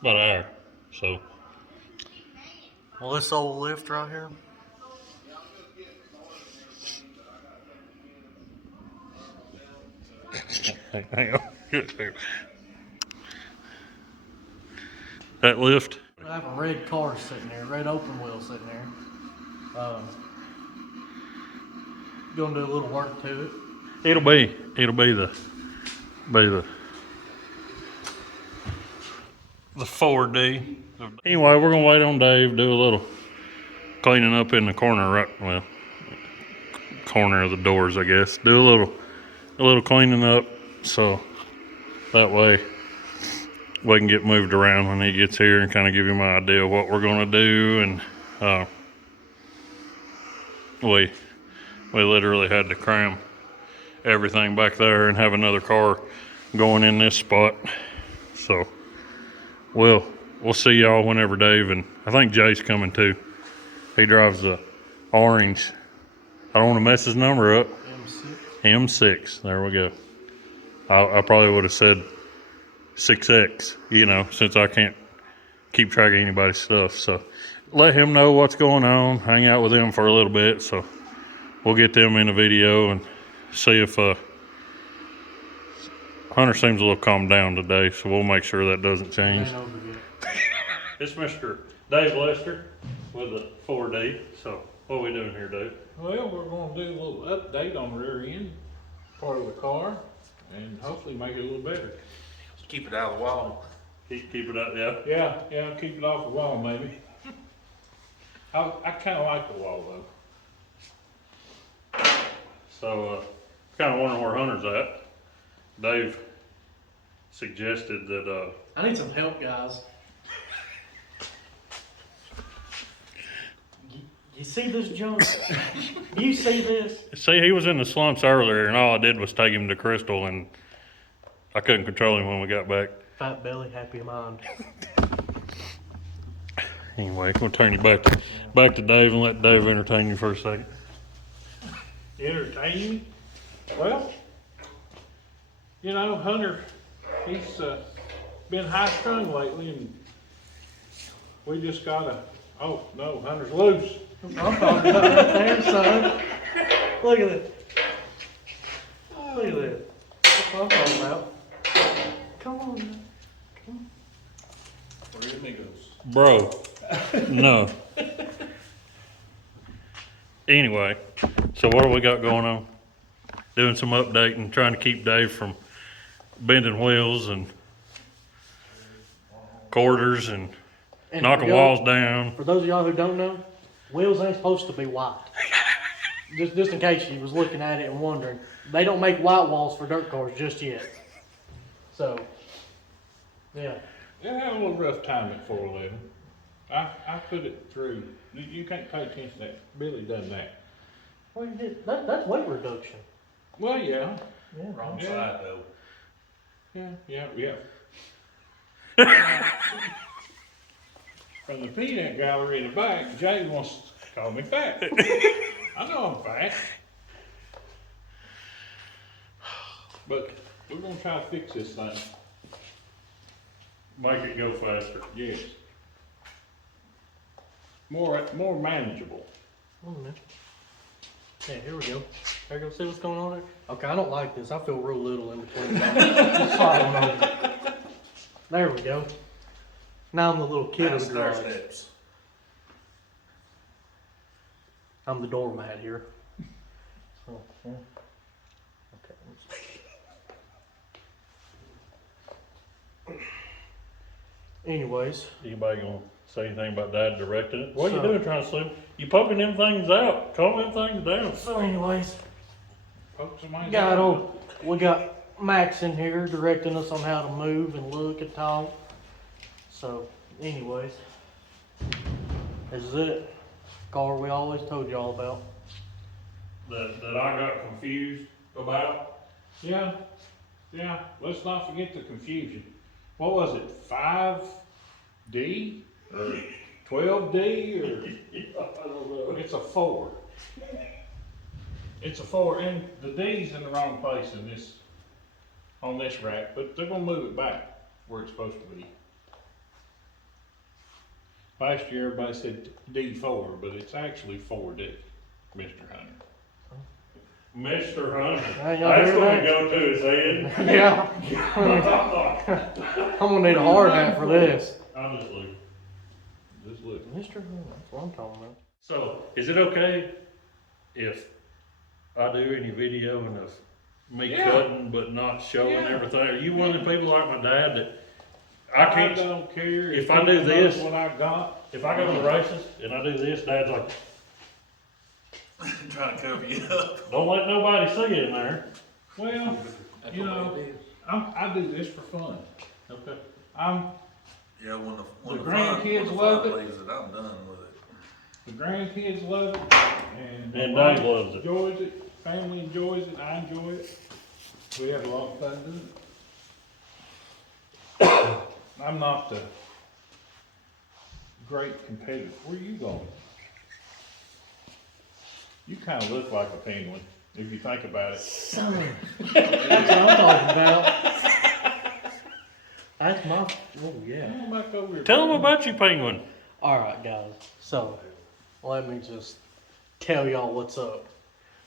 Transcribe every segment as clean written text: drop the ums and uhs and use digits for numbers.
about an hour. So, Well, this old lift right here. hang on. That lift. I have a red car sitting there, red open wheel sitting there. Gonna do a little work to it. It'll be the 4D. Anyway, we're gonna wait on Dave, do a little cleaning up in the corner, right? Well, corner of the doors, I guess. Do a little cleaning up, so that way we can get moved around when he gets here and kind of give him an idea of what we're gonna do. And we literally had to cram everything back there and have another car going in this spot. So we'll see y'all whenever Dave, and I think Jay's coming too. He drives the orange. I don't want to mess his number up. M6. There we go. I probably would have said 6X, you know, since I can't keep track of anybody's stuff. So let him know what's going on. Hang out with him for a little bit. So we'll get them in the video and see if Hunter seems a little calmed down today. So we'll make sure that doesn't change. It's Mr. Dave Lester with a 4D. So what are we doing here, Dave? Well, we're going to do a little update on the rear end part of the car and hopefully make it a little better. Keep it out of the wall. Keep it up, yeah. Yeah, keep it off the wall maybe. I kind of like the wall though. So kind of wondering where Hunter's at. Dave suggested that I need some help, guys. You see this junk? You see this? see, he was in the slumps earlier, and all I did was take him to Crystal, and I couldn't control him when we got back. Fat belly, happy mind. Anyway, we'll turn you back to Dave and let Dave entertain you for a second. Entertain you? Well, you know, Hunter, he's been high strung lately and we just gotta, oh no, Hunter's loose. I'm talking about right there, son. Look at it. Look at that. That's what I'm talking about. Come on, man. Come on. Where he goes? Bro, no. Anyway, so what do we got going on? Doing some updating, trying to keep Dave from bending wheels and quarters and knocking walls down. For those of y'all who don't know, wheels ain't supposed to be white. just in case you was looking at it and wondering, they don't make white walls for dirt cars just yet. So, yeah. Yeah, I had a little rough time at 411. I put it through. You can't pay attention to that. Billy done that. Well, you did. That's weight reduction. Well, yeah. Yeah. Wrong side though. Yeah. From the peanut gallery in the back, Jay wants to call me fat. I know I'm fat. But we're gonna try to fix this thing. Make it go faster. Yes. More manageable. Oh, man. Yeah, here we go. There you go. See what's going on there? Okay, I don't like this. I feel real little in between. Just slide on over. There we go. Now I'm the little kid of the garage. I'm the doormat here. So, yeah. Okay. Anyways. Anybody gonna say anything about Dad directing it? What are you So- doing trying to sleep? You poking them things out. Calm them things down. So anyways, Poke somebody got down. we got Max in here directing us on how to move and look and talk. So anyways, this is it. Car we always told y'all about. That I got confused about. Yeah. Let's not forget the confusion. What was it? 5D or 12D or? I don't know. It's a 4. It's a 4, and the D's in the wrong place in this, on this rack, but they're gonna move it back where it's supposed to be. Last year, everybody said D4, but it's actually 4D, Mr. Hunter. Mr. Hunter. Hey, y'all That's hear gonna that? go to his head. Yeah. I'm gonna need a hard hat for this. Honestly. Just look. Mr. Hunt, that's what I'm talking about. So, is it okay if I do any videoing of me Yeah. cutting but not showing Yeah. everything? Are you one of the people like my dad that I I can't, don't care if I do people knows this- what I got. if I go to the races and I do this, Dad's like, Trying to cover you up. don't let nobody see it in there. Well, That's you what know, it is. I do this for fun. Okay. Yeah, when The the grandkids fun love it. leaves it, I'm done with it. The grandkids love it, and And my Dave wife loves it. enjoys it, family enjoys it, I enjoy it. We have a lot of fun doing it. I'm not the great competitor. Where are you going? You kinda look like a penguin, if you think about it. Son, that's what I'm talking about. That's my, oh yeah. Come back over here. Tell them about you, Penguin. Alright guys, so let me just tell y'all what's up.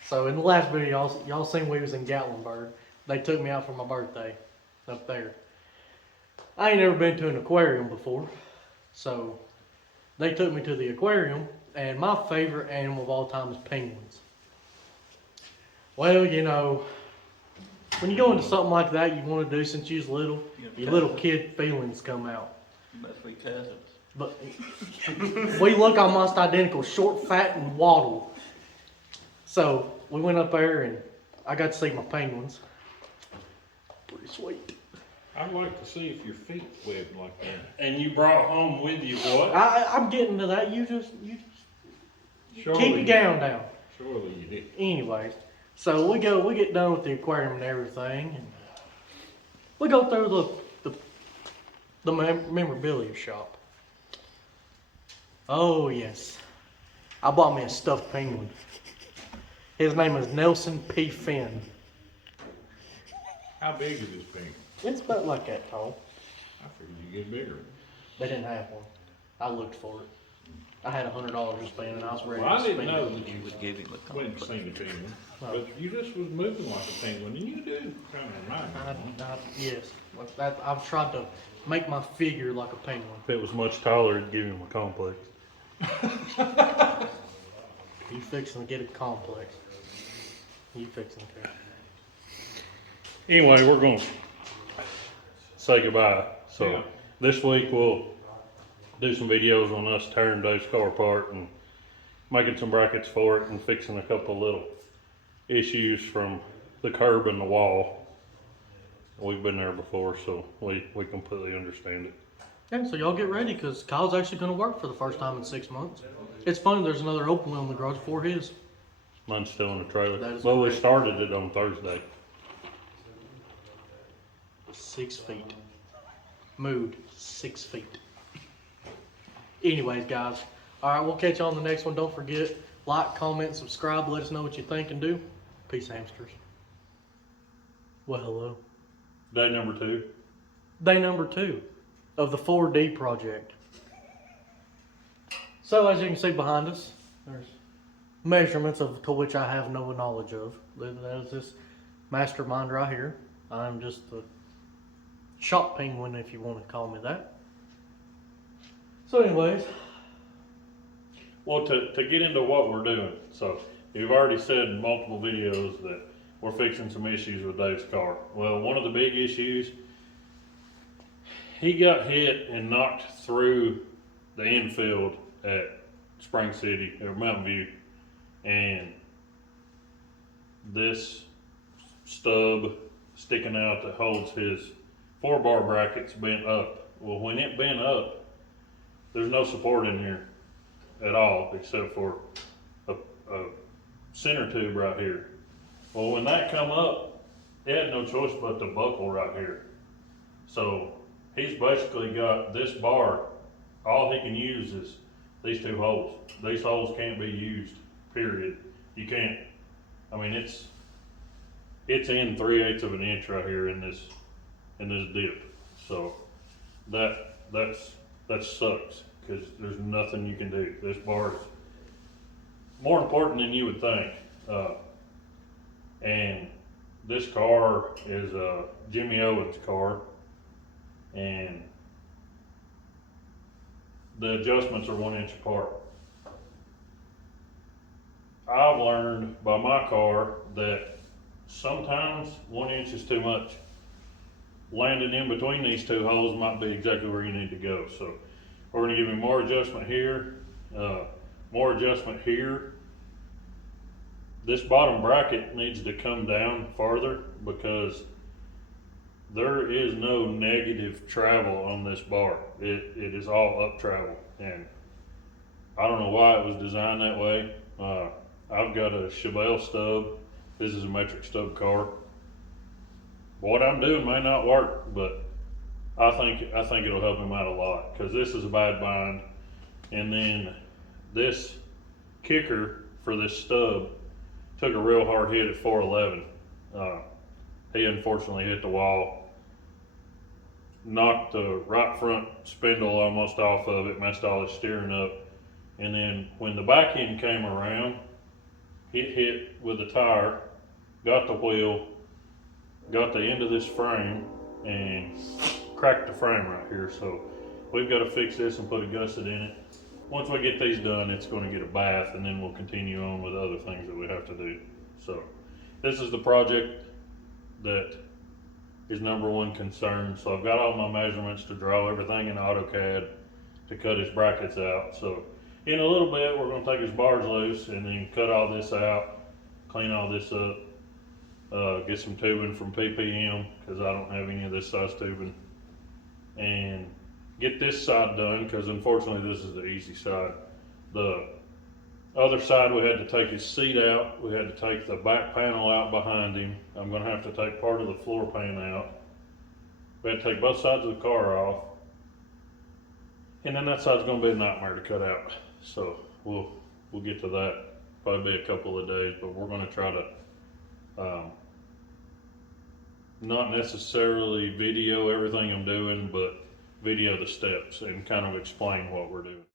So in the last video, y'all seen we was in Gatlinburg. They took me out for my birthday up there. I ain't never been to an aquarium before. So they took me to the aquarium, and my favorite animal of all time is penguins. Well, you know, when you go into something like that you want to do since you was little, your little kid feelings come out. You must be cousins. But we look almost identical, short, fat, and waddle. So we went up there and I got to see my penguins. Pretty sweet. I'd like to see if your feet webbed like that. And you brought home with you what? I'm getting to that. You just Surely keep your gown down. Surely you did. Anyways, so we get done with the aquarium and everything, and we go through the memorabilia shop. Oh yes, I bought me a stuffed penguin. His name is Nelson P. Finn. How big is this penguin? It's about like that tall. I figured you'd get bigger. They didn't have one. I looked for it. I had $100 to spend, and I was ready Well, I to didn't spend know it. that you You would give him a went and compliment. seen a penguin, No. but you just was moving like a penguin, and you do kind of remind me of one. Yes, I've tried to make my figure like a penguin. If it was much taller, it'd give him a complex. You fixing to get a complex. You fixing to. Anyway, we're going to say goodbye. So Yeah. this week we'll do some videos on us tearing Dave's car apart and making some brackets for it and fixing a couple little issues from the curb and the wall. We've been there before, so we completely understand it. Yeah, so y'all get ready, because Kyle's actually going to work for the first time in 6 months. It's funny, there's another open wheel in the garage for his. Mine's still in the trailer. That is Well, we correct. started it on Thursday. 6 feet. Moved 6 feet. Anyways, guys. Alright, we'll catch you on the next one. Don't forget, like, comment, subscribe. Let us know what you think and do. Peace, hamsters. Well, hello. Day number 2. Day number 2 of the 4D project. So as you can see behind us, there's measurements to which I have no knowledge of. That is this mastermind right here. I'm just the shop penguin, if you want to call me that. So anyways, Well, to get into what we're doing, so you've already said in multiple videos that we're fixing some issues with Dave's car. Well, one of the big issues, he got hit and knocked through the infield at Spring City or Mountain View, and this stub sticking out that holds his 4-bar brackets bent up. Well, when it bent up, there's no support in here at all except for a center tube right here. Well, when that come up, it had no choice but to buckle right here. So he's basically got this bar, all he can use is these 2 holes. These holes can't be used, period. You can't, I mean, it's in 3/8 of an inch right here in this dip. So that sucks. because there's nothing you can do. This bar is more important than you would think. And this car is Jimmy Owen's car, and the adjustments are 1 inch apart. I've learned by my car that sometimes 1 inch is too much. Landing in between these two holes might be exactly where you need to go. So we're gonna give him more adjustment here, more adjustment here. This bottom bracket needs to come down farther because there is no negative travel on this bar. It is all up travel, and I don't know why it was designed that way. I've got a Chevelle stub. This is a metric stub car. What I'm doing may not work, but I think it'll help him out a lot, because this is a bad bind, and then this kicker for this stub took a real hard hit at 411. He unfortunately hit the wall, knocked the right front spindle almost off of it, messed all his steering up, and then when the back end came around, it hit with the tire, got the wheel, got the end of this frame, and cracked the frame right here. So we've got to fix this and put a gusset in it. Once we get these done, it's going to get a bath, and then we'll continue on with other things that we have to do. So this is the project that is number one concern. So I've got all my measurements to draw everything in AutoCAD to cut his brackets out. So in a little bit, we're going to take his bars loose and then cut all this out, clean all this up, get some tubing from Pt.1 because I don't have any of this size tubing, and get this side done because unfortunately this is the easy side. The other side, we had to take his seat out. We had to take the back panel out behind him. I'm going to have to take part of the floor pan out. We had to take both sides of the car off. And then that side's going to be a nightmare to cut out. So we'll get to that. Probably be a couple of days, but we're going to try to not necessarily video everything I'm doing, but video the steps and kind of explain what we're doing.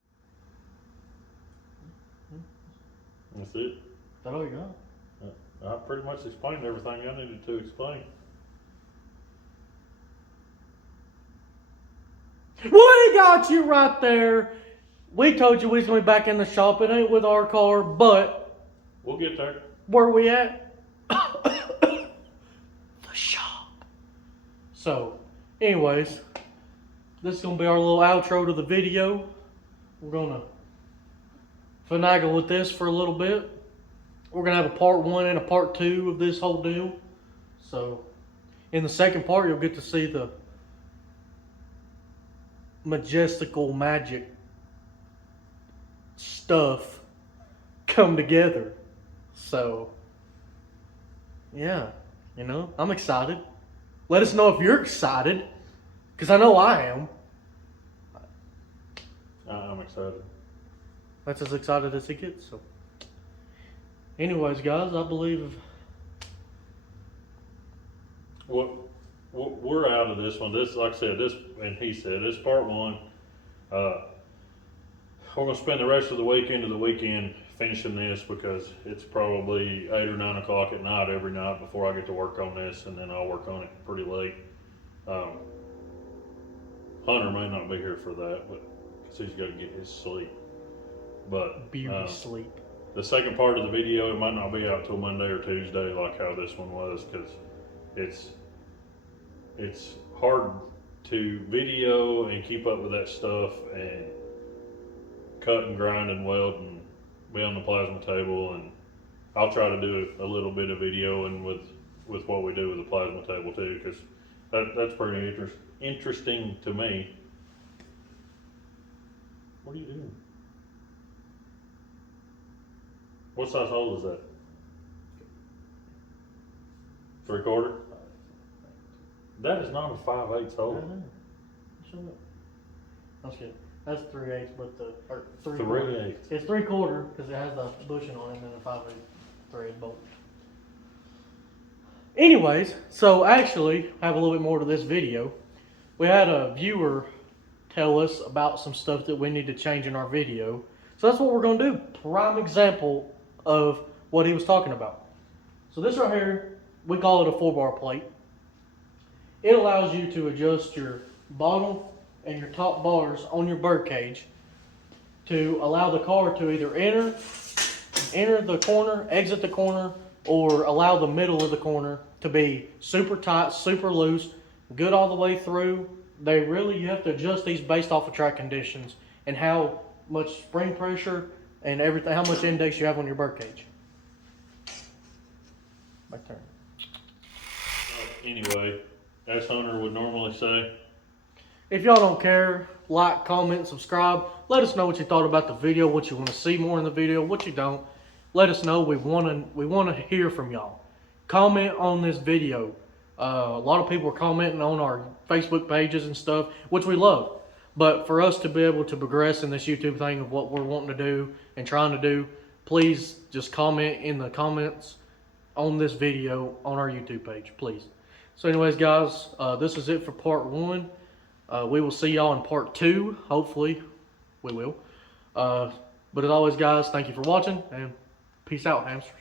That's it. Is that all you got? I pretty much explained everything I needed to explain. We got you right there. We told you we was going to be back in the shop. It ain't with our car, but We'll get there. where we at? The shop. So, anyways, this is going to be our little outro to the video. We're going to finagle with this for a little bit. We're going to have a part 1 and a part 2 of this whole deal. So, in the second part, you'll get to see the majestical magic stuff come together. So, yeah, you know, I'm excited. Let us know if you're excited, because I know I am. I'm excited. That's as excited as it gets. So, anyways, guys, I believe We're out of this one. This, like I said, this, and he said, this part 1. We're gonna spend the rest of the week into the weekend finishing this because it's probably 8 or 9 o'clock at night every night before I get to work on this, and then I'll work on it pretty late. Hunter may not be here for that, but because he's got to get his sleep. But beauty sleep. the second part of the video, it might not be out till Monday or Tuesday like how this one was, because it's hard to video and keep up with that stuff and cut and grind and weld and be on the plasma table. And I'll try to do a little bit of video and with what we do with the plasma table too, because that's pretty interesting to me. What are you doing? What size hole is that? 3/4? That is not a 5/8 hole. Shut up. I'm just kidding. That's 3/8 with the, or 3/4. 3/8. It's 3/4 because it has the bushing on it and then a 5/8 thread bolt. Anyways, so actually, I have a little bit more to this video. We had a viewer tell us about some stuff that we need to change in our video. So that's what we're going to do. Prime example of what he was talking about. So this right here, we call it a 4-bar plate. It allows you to adjust your bottom and your top bars on your bird cage to allow the car to either enter the corner, exit the corner, or allow the middle of the corner to be super tight, super loose, good all the way through. You have to adjust these based off of track conditions and how much spring pressure and everything, how much index you have on your bird cage. My turn. Anyway, as Hunter would normally say, If y'all don't care, like, comment, subscribe. Let us know what you thought about the video, what you want to see more in the video, what you don't. Let us know. We want to hear from y'all. Comment on this video. A lot of people are commenting on our Facebook pages and stuff, which we love. But for us to be able to progress in this YouTube thing of what we're wanting to do and trying to do, please just comment in the comments on this video on our YouTube page, please. So anyways, guys, this is it for part 1. We will see y'all in part 2. Hopefully, we will. But as always, guys, thank you for watching, and peace out, hamsters.